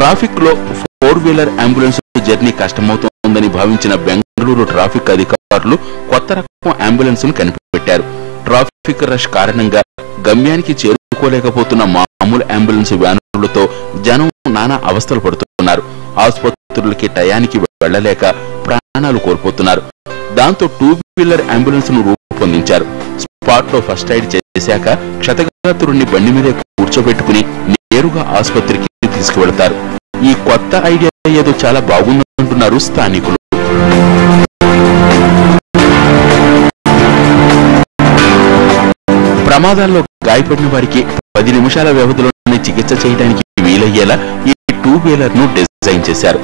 Traffic లో 4-వీలర్ ambulance journey కష్టమవుతోందని భావించిన Bengaluru traffic అధికారులు కొత్త రకం అంబులెన్స్ ను కనిపెట్టారు. ట్రాఫిక్ రష్ కారణంగా గమ్యానికి చేరుకోలేకపోతున్న మామూలు అంబులెన్స్ వ్యానులతో జనం నానా అవస్థలు పడుతున్నారు. ఆసుపత్రులకి టయానికి వెళ్లలేక ప్రాణాలు కోల్పోతున్నారు. దాంతో 2-వీలర్ అంబులెన్స్ ను రూపొందించారు. స్పాట్ లో ఫస్ట్ ఎయిడ్ చేశాక క్షతగాత్రుడిని బండి మీద కూర్చోబెట్టుకుని నేరుగా ఆసుపత్రికి తీసుకువెళతారు. ఈ కొత్త ఐడియా ఏదో చాలా బాగుందంటున్నారు స్థానికులు. ప్రమాదాల్లో గాయపడిన వారికి 10 నిమిషాల వ్యవధిలోనే చికిత్స చేయడానికి వీలయ్యేలా ఈ 2-వీలర్ ను డిజైన్ చేశారు.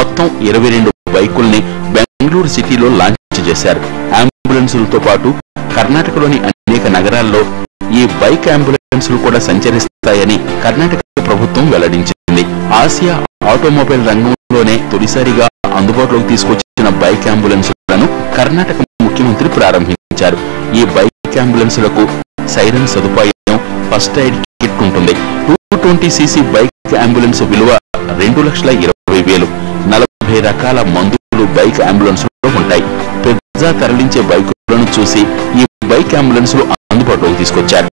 మొత్తం 22 బైకుల్ని బెంగళూరు సిటీలో లాంచ్ చేశారు. అంబులెన్సులతో పాటు కర్ణాటకలోని అనేక నగరాల్లో ఈ బైక్ అంబులెన్సులు కూడా సంచరిస్తాయని కర్ణాటక ప్రభుత్వం వెల్లడించింది. ఆసియా ఆటోమొబైల్ రంగంలోనే తొలిసారిగా అందుబాటులోకి తీసుకొచ్చిన బైక్ అంబులెన్సులను కర్ణాటక ముఖ్యమంత్రి ప్రారంభించారు. ఈ బైక్ అంబులెన్సులకు సైరన్ సదుపాయం, ఫస్ట్ ఎయిడ్ కిట్ ఉంటుంది. 220cc బైక్ అంబులెన్స్ విలువ 2,20,000. 40 రకాల మందులు బైక్ అంబులెన్స్ లో ఉంటాయి. పెద్ద తరలించే బైకులను చూసి ఈ బైక్ అంబులెన్సులు అందుబాటులోకి తీసుకొచ్చారు.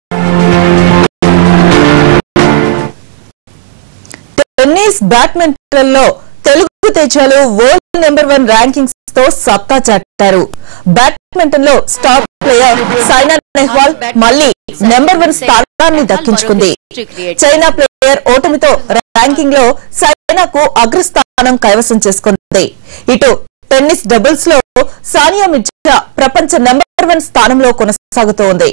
టెన్నిస్, బ్యాడ్మింటన్ లో తెలుగు తేజాలు వరల్డ్ నెంబర్ 1 ర్యాంకింగ్స్ తో సత్తా చాటారు. బ్యాడ్మింటన్ లో స్టార్ ప్లేయర్ సైనా నెహ్వాల్ మళ్లీ నెంబర్ 1 స్థానాన్ని దక్కించుకుంది. చైనా ప్లేయర్ ఓటమితో ర్యాంకింగ్ లో సైనాకు అగ్రస్థానం కైవసం చేసుకుంది. ఇటు టెన్నిస్ డబుల్స్ లో సానియా మిర్జా ప్రపంచ నెంబర్ 1 స్థానంలో కొనసాగుతోంది.